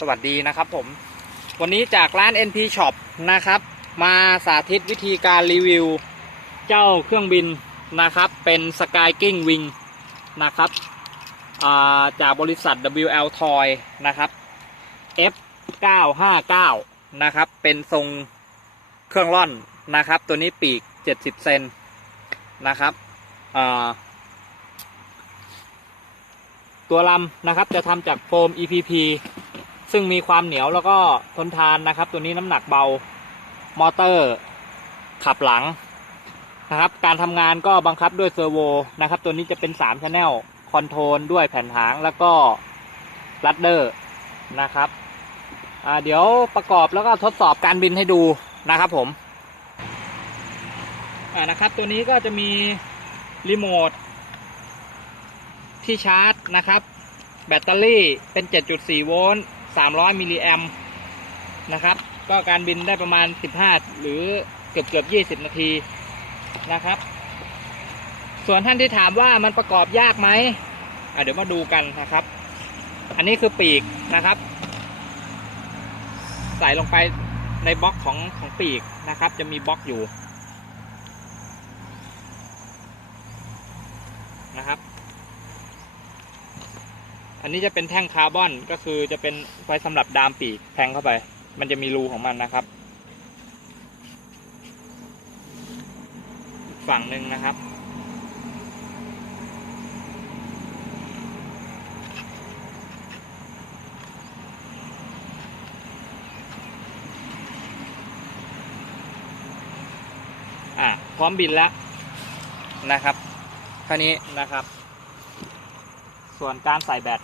สวัสดีนะครับผม วันนี้จากร้าน NP Shop นะครับ มาสาธิตวิธีการรีวิว เจ้าเครื่องบินนะครับ เป็น Sky King Wing นะครับาจากบริษัท WL Toy นะครับ F959 นะครับ เป็นทรงเครื่องร่อนนะครับ ตัวนี้ปีก 70 เซนนะครับตัวลำนะครับจะทำจากโฟม EPP ซึ่งมีความเหนียวแล้วก็ทนทานนะครับ ตัวนี้น้ำหนักเบามอเตอร์ขับหลังนะครับ การทำงานก็บังคับด้วยเซอร์โวนะครับ ตัวนี้จะเป็น3 Channel คอนโทรลด้วยแผ่นหางแล้วก็ลัดเดอร์นะครับเดี๋ยวประกอบแล้วก็ทดสอบการบินให้ดูนะครับผมนะครับ ตัวนี้ก็จะมีรีโมทที่ชาร์จนะครับ แบตเตอรี่เป็น 7.4 โวลต์ 300มิลลิแอมนะครับ ก็การบินได้ประมาณ 15 หรือเกือบเกือบ20 นาทีนะครับ ส่วนท่านที่ถามว่ามันประกอบยากไหมเดี๋ยวมาดูกันนะครับ อันนี้คือปีกนะครับ ใส่ลงไปในบล็อกของของปีกนะครับ จะมีบล็อกอยู่นะครับ อันนี้จะเป็นแท่งคาร์บอนก็คือจะเป็นไว้สำหรับดามปีกแทงเข้าไป มันจะมีรูของมันนะครับ ฝั่งหนึ่งนะครับ อะพร้อมบินแล้วนะครับเท่านี้นะครับ ส่วนการใส่แบต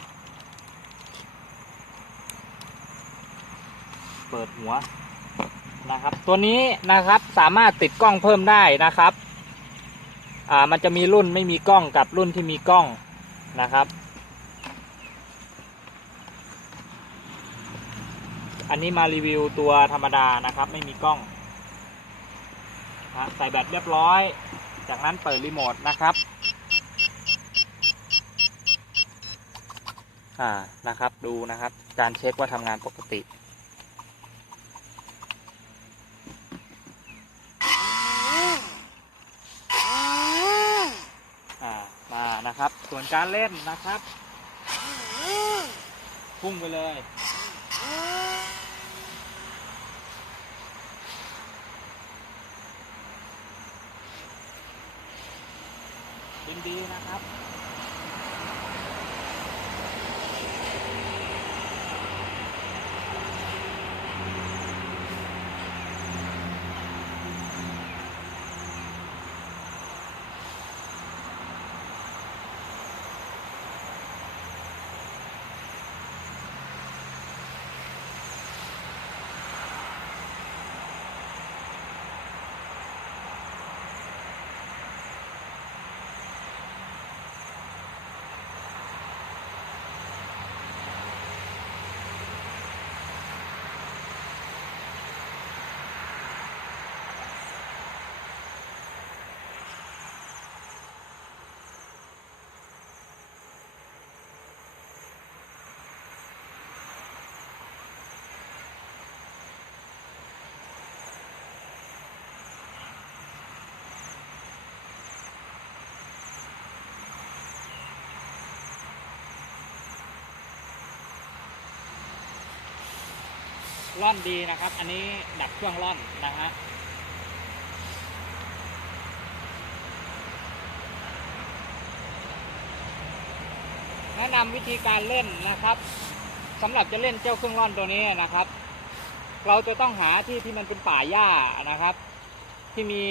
เปิดหัวนะครับ ตัวนี้นะครับสามารถติดกล้องเพิ่มได้นะครับ อ่า มันจะมีรุ่นไม่มีกล้องกับรุ่นที่มีกล้องนะครับ อันนี้มารีวิวตัวธรรมดานะครับ ไม่มีกล้องใส่แบตเรียบร้อย จากนั้นเปิดรีโมทนะครับ อ่านะครับ ดูนะครับ การเช็คว่าทำงานปกติอ่ามานะครับ ส่วนการเล่นนะครับ พุ่งไปเลยบินดีนะครับ ร่อนดีนะครับ อันนี้ดับเครื่องร่อนนะฮะแนะนำวิธีการเล่นนะครับสำหรับจะเล่นเจ้าเครื่องร่อนตัวนี้นะครับ เราจะต้องหาที่ที่มันเป็นป่าหญ้านะครับ ที่มี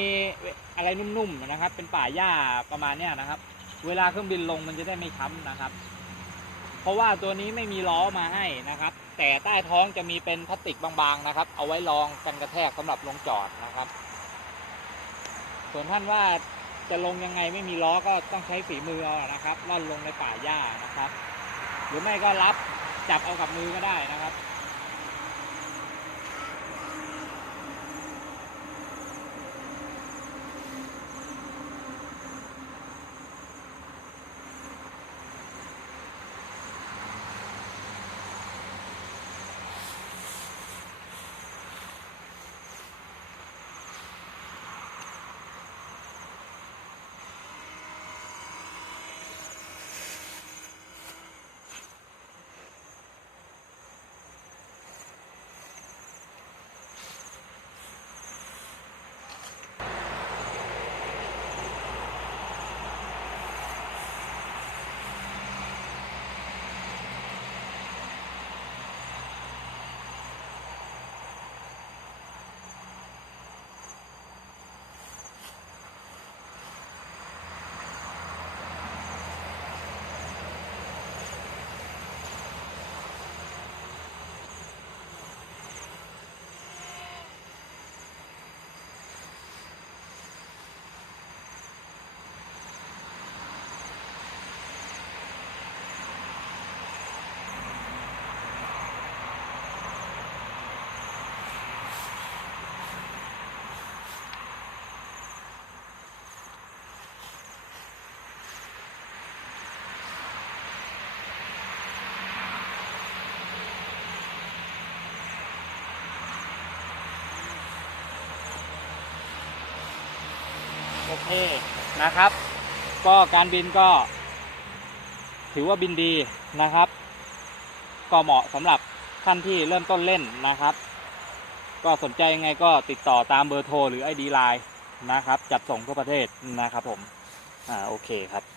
อะไรนุ่มๆนะครับ เป็นป่าหญ้าประมาณเนี้ยนะครับ เวลาเครื่องบินลงมันจะได้ไม่ช้ำนะครับ เพราะว่าตัวนี้ไม่มีล้อมาให้นะครับ แต่ใต้ท้องจะมีเป็นพลาสติกบางๆนะครับ เอาไว้รองกันกระแทกสำหรับลงจอดนะครับ ส่วนท่านว่าจะลงยังไงไม่มีล้อก็ต้องใช้ฝีมือเอานะครับล่อนลงในป่าหญ้านะครับ หรือไม่ก็รับจับเอากับมือก็ได้นะครับ เคนะครับ ก็การบินก็ ถือว่าบินดีนะครับ ก็เหมาะสำหรับท่านที่เริ่มต้นเล่นนะครับ ก็สนใจยังไงก็ติดต่อตามเบอร์โทรหรือ ID Line นะครับ จัดส่งทั่วประเทศนะครับผม อ่าโอเคครับ